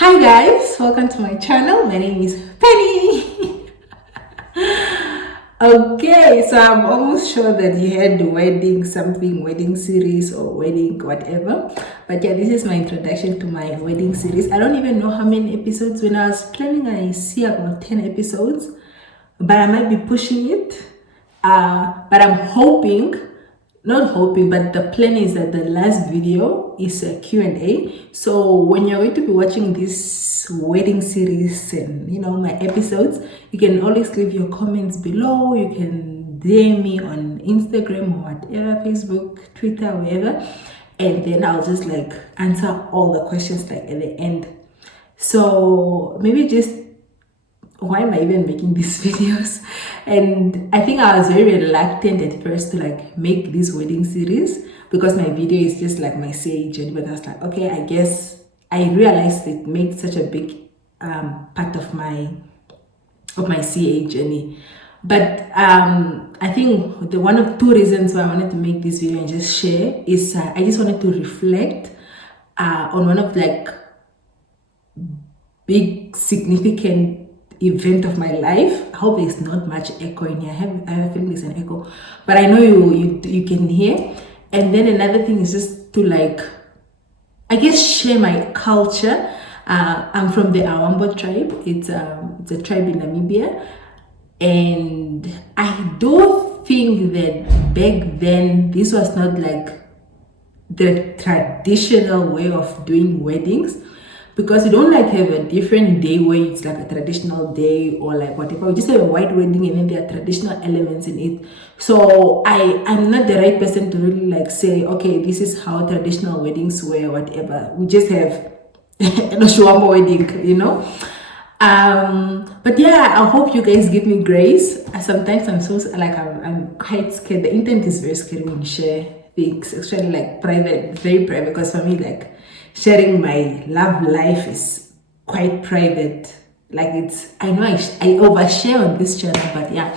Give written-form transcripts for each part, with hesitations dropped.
Hi guys, welcome to my channel. My name is Penny. Okay, so I'm almost sure that you had the wedding series or wedding whatever. But yeah, this is my introduction to my wedding series. I don't even know how many episodes. When I was planning, I see about 10 episodes, but I might be pushing it. But I'm hoping, not hoping, but the plan is that the last video is a Q&A. So when you're going to be watching this wedding series and my episodes, you can always leave your comments below. You can DM me on Instagram or whatever, Facebook, Twitter, wherever, and then I'll just like answer all the questions like at the end. So maybe just, why am I even making these videos? And I think I was very reluctant at first to like make this wedding series because my video is just like my CA journey. But I was like, okay, I guess I realized it made such a big part of my CA journey. But I think the one of two reasons why I wanted to make this video and just share is I just wanted to reflect on one of like big significant event of my life. I hope there's not much echo in here. I have a feeling there's an echo, but I know you can hear. And then another thing is just to like, I guess, share my culture. I'm from the Awambo tribe. It's a tribe in Namibia, and I do think that back then this was not like the traditional way of doing weddings, because you don't like have a different day where it's like a traditional day or like whatever. We just have a white wedding and then there are traditional elements in it. So I'm not the right person to really like say, okay, this is how traditional weddings were or whatever. We just have an Oshuambo wedding, but yeah, I hope you guys give me grace. Sometimes I'm so like I'm quite scared. The internet is very scary when you share things, especially like private, very private, because for me, like, sharing my love life is quite private. Like, it's, I know I overshare on this channel, but yeah.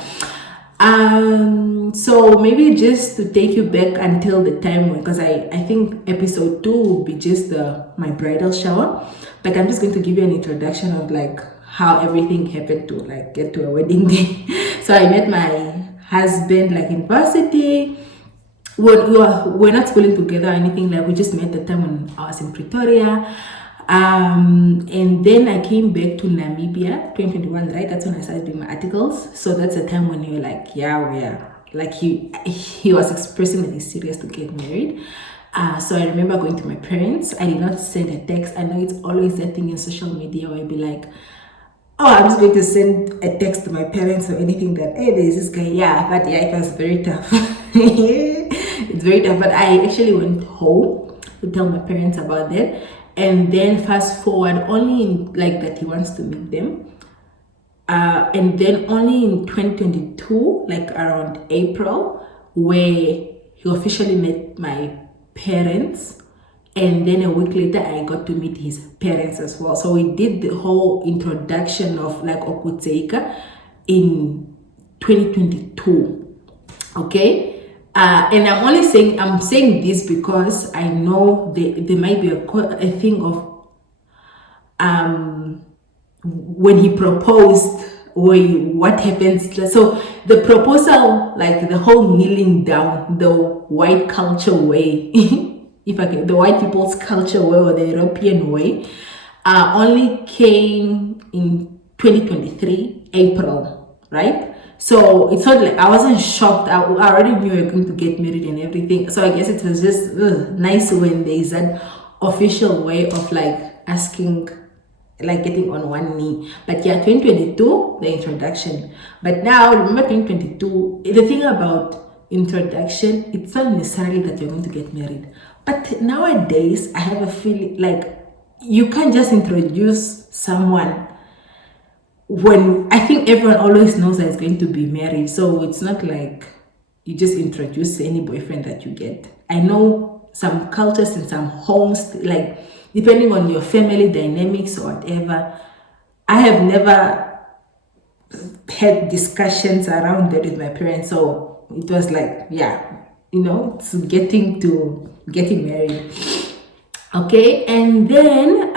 So maybe just to take you back until the time, because I think episode 2 will be just my bridal shower, but I'm just going to give you an introduction of like how everything happened to like get to a wedding day. So I met my husband like in varsity. We're not schooling together or anything, like we just met the time when I was in Pretoria. And then I came back to Namibia 2021, right? That's when I started doing my articles. So that's the time when you were like, yeah, we're like, he was expressing that he's serious to get married. So I remember going to my parents. I did not send a text. I know it's always that thing in social media where I'd be like, oh, I'm just going to send a text to my parents or anything that, hey, there's this guy. Yeah, but yeah, it was very tough. It's very tough. But I actually went home to tell my parents about that. And then fast forward, only in like that he wants to meet them. And then only in 2022, like around April, where he officially met my parents. And then a week later, I got to meet his parents as well. So we did the whole introduction of like Okutseika in 2022. Okay. And I'm saying this because I know there might be a thing of when he proposed, what happens. So the proposal, like the whole kneeling down, the white culture way, if I can, the white people's culture way or the European way, only came in 2023 April, right? So it's not like I wasn't shocked. I already knew we were going to get married and everything. So I guess it was just nice when there is an official way of like asking, like getting on one knee. But yeah, 2022, the introduction. But now, remember 2022, the thing about introduction, it's not necessarily that you're going to get married. But nowadays, I have a feeling like you can't just introduce someone when I think everyone always knows that it's going to be married. So it's not like you just introduce any boyfriend that you get. I know some cultures and some homes, like depending on your family dynamics or whatever, I have never had discussions around that with my parents. So it was like, yeah, it's getting married. Okay, and then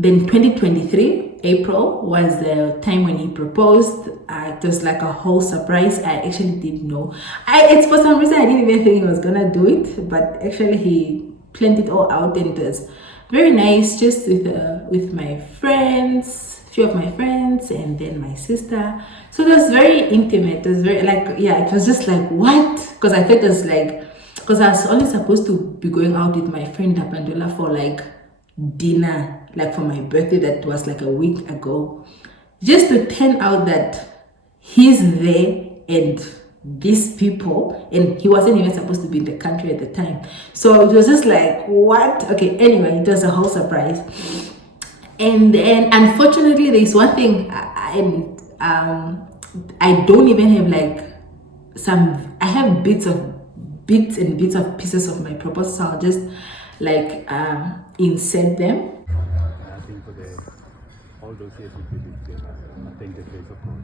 Then 2023 April was the time when he proposed. It was like a whole surprise. I actually didn't know. It's for some reason I didn't even think he was gonna do it, but actually he planned it all out, and it was very nice, just with my friends, few of my friends, and then my sister. So it was very intimate. It was very like, yeah, it was just like, what? Because I thought it was like, because I was only supposed to be going out with my friend Apandula for like dinner, like for my birthday, that was like a week ago, just to turn out that he's there and these people, and he wasn't even supposed to be in the country at the time. So it was just like, what? Okay, anyway, it was a whole surprise. And then unfortunately there's one thing, I don't even have like I have bits and bits of pieces of my proposal, so I'll just like insert them. I think for all those years we did it together, I think the grace of God.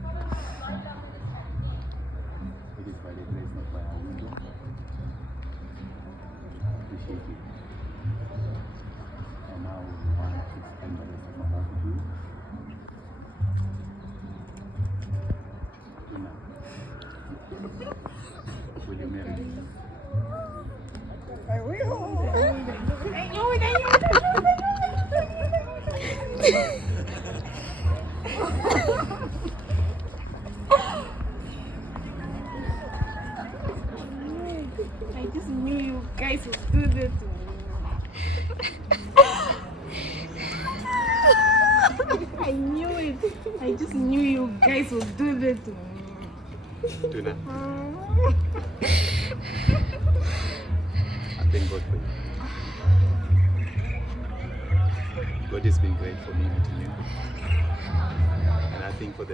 It is by the grace, not by our wisdom. Appreciate it. And now we want to spend the rest of my life with you. Tonight. Will you marry me? I will. I just knew you guys would do that to me. I knew it. I just knew you guys would do that to me. Tuna. I thank God for you. God has been great for me meeting you. And I think for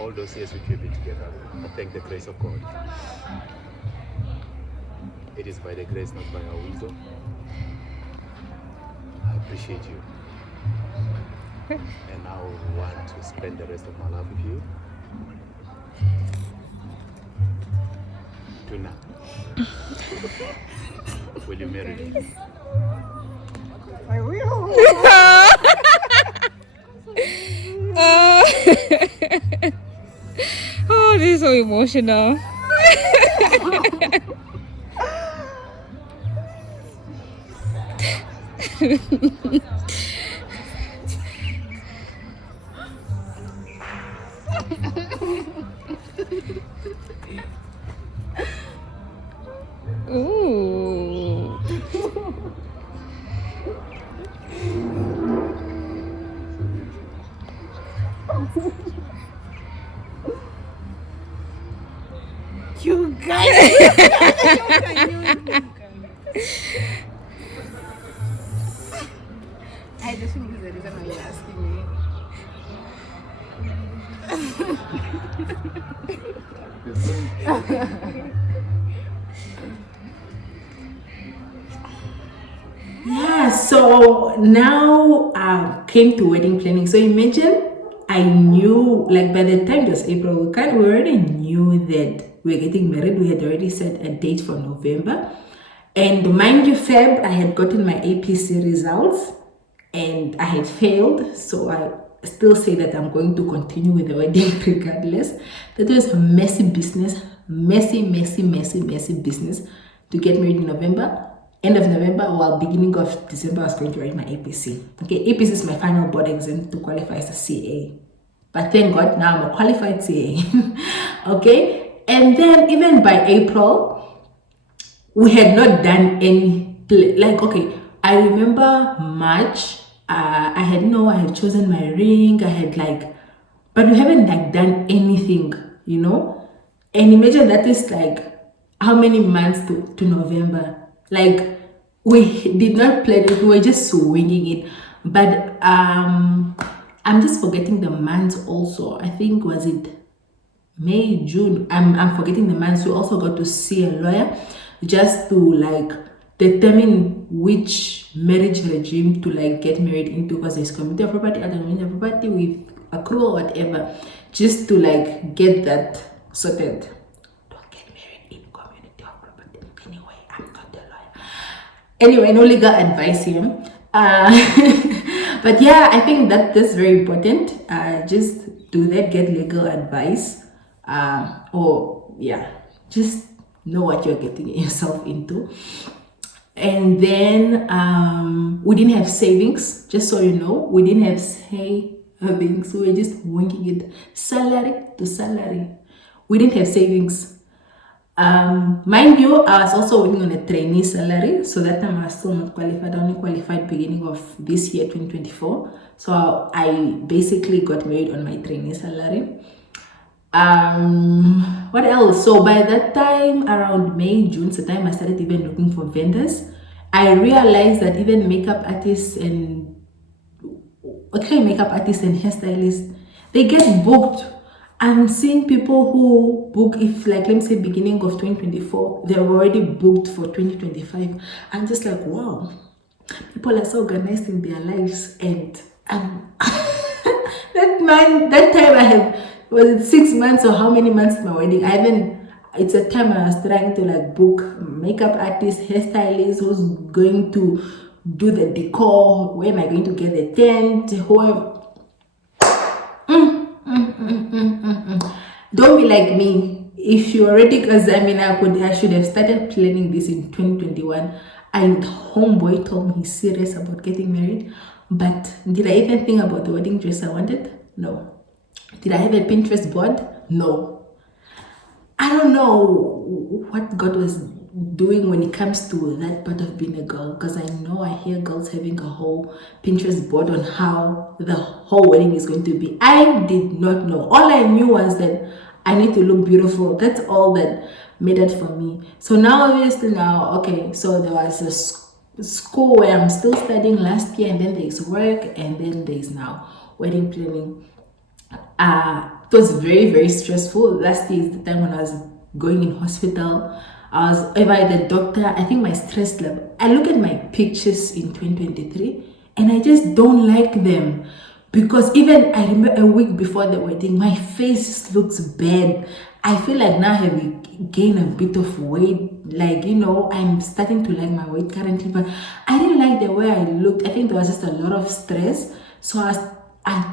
all those years we've been together, I thank the grace of God. It is by the grace, not by our wisdom. I appreciate you. And I want to spend the rest of my life with you. Tuna. Will you marry me? I will. Oh, this is so emotional. Ooh. You guys. I just think this is the reason why you're asking me. Yeah, so now came to wedding planning. So imagine, I knew, like by the time it was April, we already knew that we were getting married. We had already set a date for November. And mind you, Feb, I had gotten my APC results and I had failed. So I still say that I'm going to continue with the wedding regardless. That was a messy business, messy business to get married in November. End of November or beginning of December, I was going to write my APC. Okay, APC is my final board exam to qualify as a CA. But thank God, now I'm a qualified CA. Okay, and then even by April, we had not done any, okay, I remember March, I had chosen my ring, but we haven't done anything, and imagine that is how many months to November. We did not plan it, we were just swinging it. But I'm just forgetting the months also. I think, was it May, June? I'm forgetting the months. We also got to see a lawyer just to determine which marriage regime to get married into, because there's community of property, other community of property with accrual or whatever, just to get that sorted. Anyway, no legal advice here. But yeah, I think that's very important. Just do that, get legal advice, or yeah, just know what you're getting yourself into. And then we didn't have savings, just so you know. We didn't have savings. We were just winging it, salary to salary. We didn't have savings. Mind you, I was also working on a trainee salary, so that time I was still not qualified. I only qualified beginning of this year, 2024. So I basically got married on my trainee salary. What else? So by that time, around May, June, the time I started even looking for vendors, I realized that even makeup artists and hairstylists, they get booked. I'm seeing people who book, if like let me say beginning of 2024, they're already booked for 2025. I'm just like, wow, people are so organized in their lives. And that time I had, was it 6 months or how many months to my wedding? It's a time I was trying to like book makeup artists, hairstylists, who's going to do the decor, where am I going to get the tent, whoever. Don't be like me. If you already, because I should have started planning this in 2021. And homeboy told me he's serious about getting married. But did I even think about the wedding dress I wanted? No. Did I have a Pinterest board? No. I don't know what God was doing when it comes to that part of being a girl, because I know I hear girls having a whole Pinterest board on how the whole wedding is going to be. I did not know. All I knew was that I need to look beautiful. That's all that made it for me. So now, obviously, okay, so there was a school where I'm still studying last year, and then there's work, and then there's now wedding planning. It was very, very stressful. Last year is the time when I was going in hospital. I was ever at the doctor. I think my stress level, I look at my pictures in 2023 and I just don't like them, because even I remember a week before the wedding, my face looks bad. I feel like now I have gained a bit of weight. Like, I'm starting to like my weight currently, but I didn't like the way I looked. I think there was just a lot of stress. So I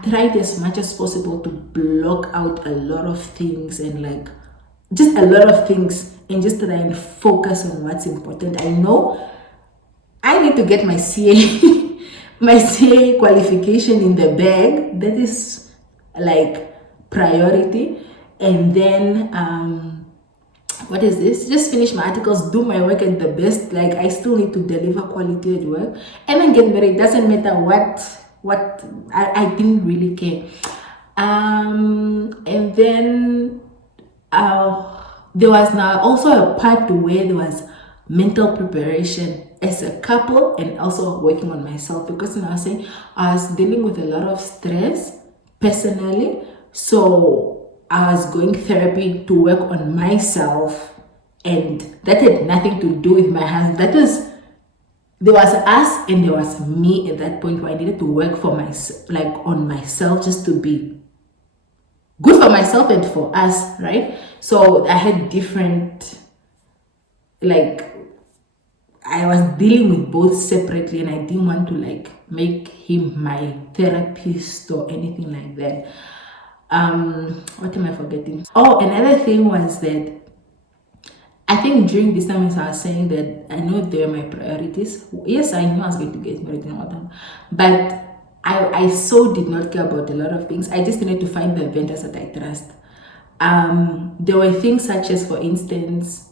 tried as much as possible to block out a lot of things, and like just a lot of things, and just try and focus on what's important. I know I need to get my CA my CA qualification in the bag. That is like priority. And then what is this? Just finish my articles, do my work at the best. Like, I still need to deliver quality work, and then get married. Doesn't matter what I didn't really care. And then there was now also a part where there was mental preparation as a couple, and also working on myself, because I was saying I was dealing with a lot of stress personally. So I was going therapy to work on myself, and that had nothing to do with my husband. There was us and there was me at that point, where I needed to work for myself, like on myself, just to be good for myself and for us, right? So I had different, like, I was dealing with both separately, and I didn't want to like make him my therapist or anything like that. What am I forgetting? Oh, another thing was that I think during this time, as I was saying, that I know they were my priorities. Yes, I knew I was going to get married and all that, but I so did not care about a lot of things. I just needed to find the vendors that I trust. There were things such as, for instance,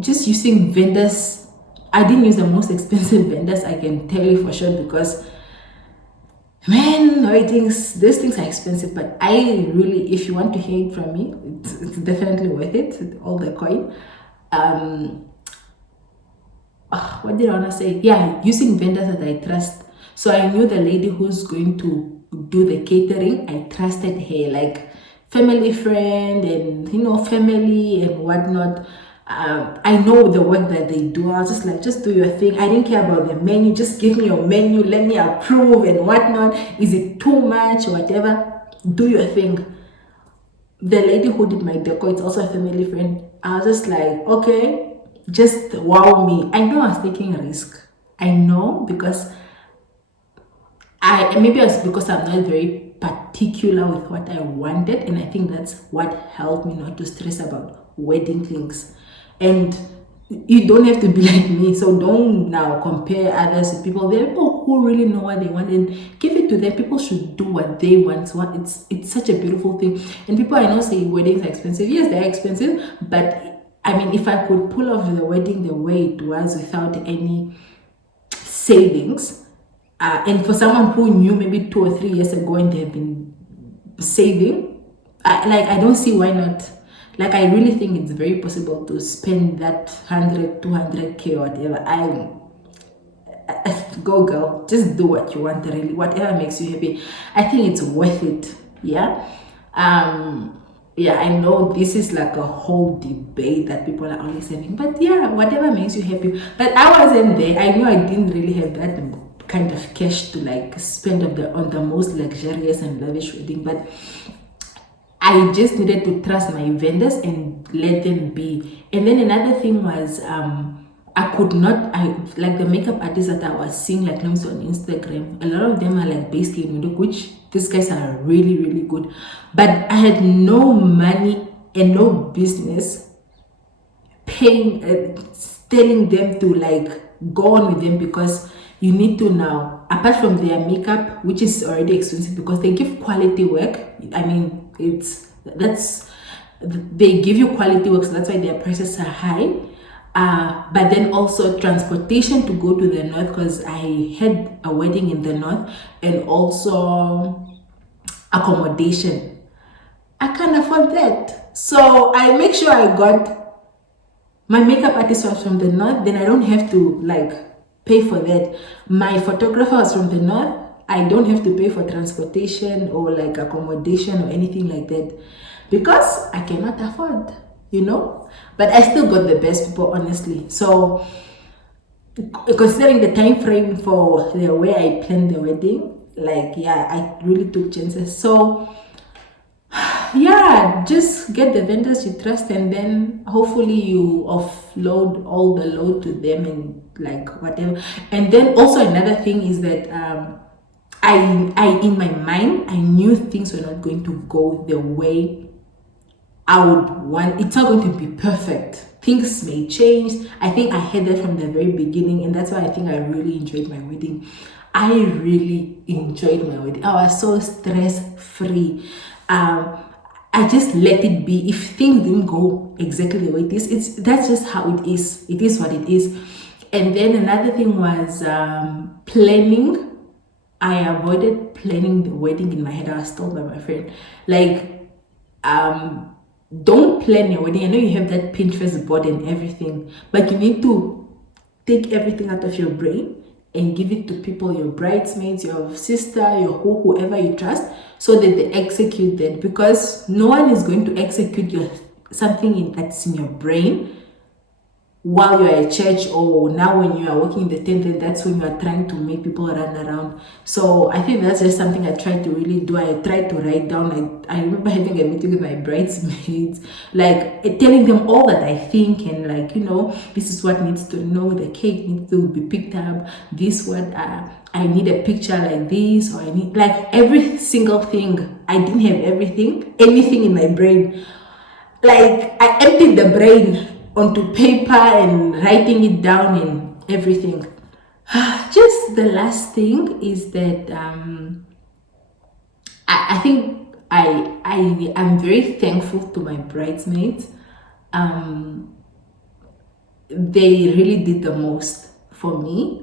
just using vendors. I didn't use the most expensive vendors, I can tell you for sure, because man, those things are expensive. But I really, if you want to hear it from me, it's definitely worth it, all the coin. What did I want to say? Yeah, using vendors that I trust. So I knew the lady who's going to do the catering. I trusted her, like family friend, and family and whatnot. I know the work that they do. I was just like, just do your thing. I didn't care about the menu. Just give me your menu, let me approve and whatnot. Is it too much or whatever? Do your thing. The lady who did my decor, it's also a family friend. I was just like, okay, just wow me. I know I was taking a risk. I know, because maybe it's because I'm not very particular with what I wanted, and I think that's what helped me not to stress about wedding things. And you don't have to be like me, so don't now compare others with people. There are people who really know what they want, and give it to them. People should do what they want. So it's such a beautiful thing. And people I know say weddings are expensive. Yes, they're expensive, but I mean, if I could pull off the wedding the way it was without any savings, and for someone who knew maybe 2 or 3 years ago and they've been saving, I don't see why not. Like, I really think it's very possible to spend that 100, 200k or whatever. Go girl, just do what you want, really, whatever makes you happy. I think it's worth it. Yeah. Yeah, I know this is like a whole debate that people are always having, but yeah, whatever makes you happy. But I wasn't there. I knew I didn't really have that kind of cash to like spend on the most luxurious and lavish wedding, but I just needed to trust my vendors and let them be. And then another thing was, I like the makeup artists that I was seeing like on Instagram, a lot of them are like based in Windhoek, which these guys are really, really good. But I had no money and no business paying, telling them to like go on with them, because you need to now, apart from their makeup, which is already expensive because they give quality work. I mean, they give you quality work, so that's why their prices are high. But then also transportation to go to the north, because I had a wedding in the north, and also accommodation. I can't afford that, so I make sure I got my makeup artist was from the north, then I don't have to like pay for that. My photographer was from the north, I don't have to pay for transportation or like accommodation or anything like that, because I cannot afford, but I still got the best people, honestly. So considering the time frame for the way I planned the wedding, like, yeah, I really took chances. So yeah, just get the vendors you trust, and then hopefully you offload all the load to them and like whatever. And then also another thing is that I in my mind, I knew things were not going to go the way I would want. It's not going to be perfect. Things may change. I think I had that from the very beginning, and that's why I think I really enjoyed my wedding. I really enjoyed my wedding. I was so stress-free. I just let it be. If things didn't go exactly the way it is, that's just how it is. It is what it is. And then another thing was planning. I avoided planning the wedding in my head. I was told by my friend, like, don't plan your wedding. I know you have that Pinterest board and everything, but you need to take everything out of your brain and give it to people, your bridesmaids, your sister, whoever you trust, so that they execute that, because no one is going to execute something that's in your brain while you're at church, or now when you are working in the tent, and that's when you are trying to make people run around. So I think that's just something I tried to really do. I tried to write down, I remember having a meeting with my bridesmaids, like telling them all that I think, and like, this is what needs to the cake needs to be picked up, this what I need a picture like this, or I need like every single thing. I didn't have anything in my brain. Like, I emptied the brain onto paper and writing it down and everything. Just the last thing is that I think I am very thankful to my bridesmaids. They really did the most for me.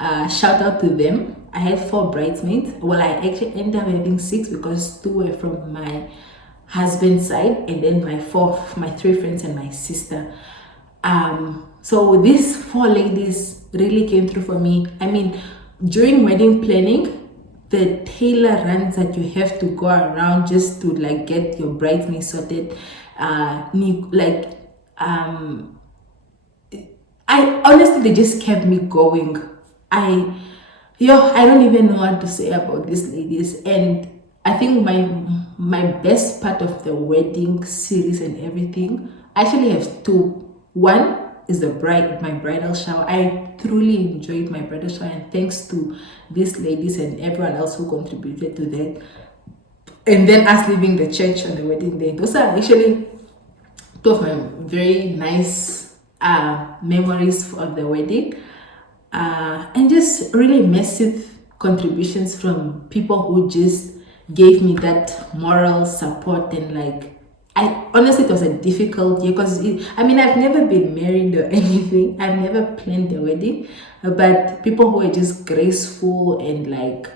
Shout out to them. I had 4 bridesmaids. Well, I actually ended up having 6, because 2 were from my husband's side, and then my 3 friends and my sister. So these 4 ladies really came through for me. I mean, during wedding planning, the tailor runs that you have to go around just to like get your bridesmaids sorted, I honestly, they just kept me going. I don't even know what to say about these ladies. And I think my best part of the wedding series and everything, I actually have 2. One is my bridal shower. I truly enjoyed my bridal shower, and thanks to these ladies and everyone else who contributed to that. And then us leaving the church on the wedding day. Those are actually two of my very nice memories of the wedding. And just really massive contributions from people who just gave me that moral support. And like, I honestly, it was a difficult year because I've never been married or anything. I've never planned a wedding, but people who were just graceful and like,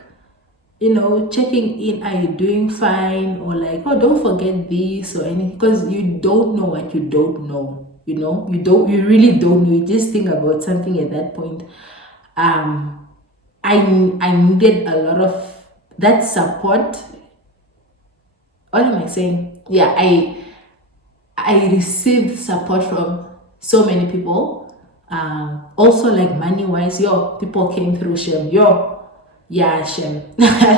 checking in, are you doing fine, or like, oh, don't forget this or anything, because you don't know what you don't know. You really don't know. You just think about something at that point. I needed a lot of that support. What am I saying? Yeah, I received support from so many people. Also, like, money wise, people came through Shem. Shem.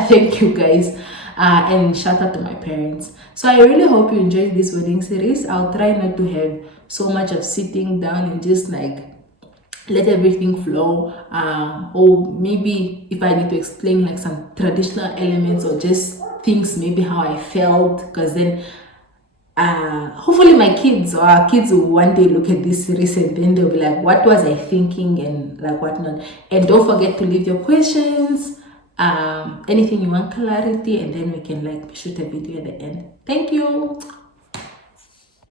Thank you guys. And shout out to my parents. So I really hope you enjoyed this wedding series. I'll try not to have so much of sitting down and just like let everything flow, or maybe if I need to explain like some traditional elements or just things, maybe how I felt, because then hopefully my kids or our kids will one day look at this series and then they'll be like, what was I thinking, and like whatnot. And don't forget to leave your questions, anything you want clarity, and then we can like shoot a video at the end. Thank you.